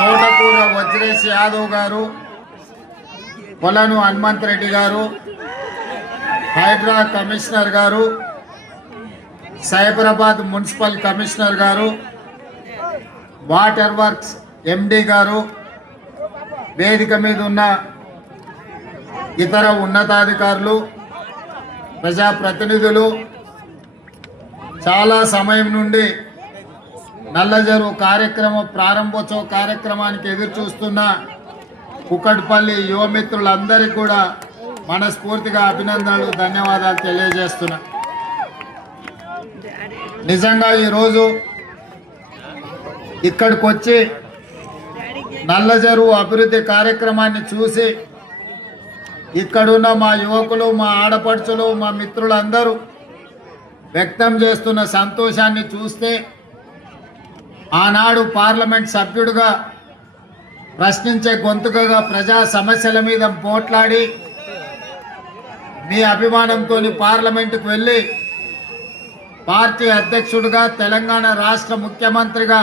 తోటకూర వజ్రేష్ యాదవ్ గారు, కొలను హనుమంత్ రెడ్డి గారు, హైడ్రా కమిషనర్ గారు, సైబరాబాద్ మున్సిపల్ కమిషనర్ గారు, వాటర్ వర్క్స్ ఎండి గారు, వేదిక మీద ఉన్న ఇతర ఉన్నతాధికారులు, ప్రజాప్రతినిధులు, చాలా సమయం నుండి నల్లజరువు ప్రారంభోత్సవ కార్యక్రమానికి ఎదురు చూస్తున్న కుక్కట్పల్లి యువమిత్రులందరికీ కూడా మనస్ఫూర్తిగా అభినందనలు, ధన్యవాదాలు తెలియజేస్తున్నా. నిజంగా ఈరోజు ఇక్కడికి వచ్చి నల్లజరువు అభివృద్ధి కార్యక్రమాన్ని చూసి ఇక్కడున్న మా యువకులు, మా ఆడపడుచులు, మా మిత్రులందరూ వ్యక్తం చేస్తున్న సంతోషాన్ని చూస్తే ఆనాడు పార్లమెంట్ సభ్యుడిగా ప్రశ్నించే గొంతుకగా ప్రజా సమస్యల మీద పోట్లాడి మీ అభిమానంతో పార్లమెంటుకు వెళ్ళి పార్టీ అధ్యక్షుడిగా, తెలంగాణ రాష్ట్ర ముఖ్యమంత్రిగా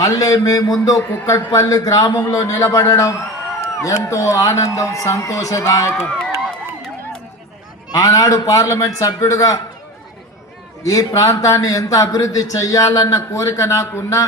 మళ్ళీ మీ ముందు కుక్కట్పల్లి గ్రామంలో నిలబడడం ఎంతో ఆనందం, సంతోషదాయకం. ఆనాడు పార్లమెంట్ సభ్యుడిగా ఈ ప్రాంతాన్ని ఎంత అభివృద్ధి చెయ్యాలన్న కోరిక నాకున్నా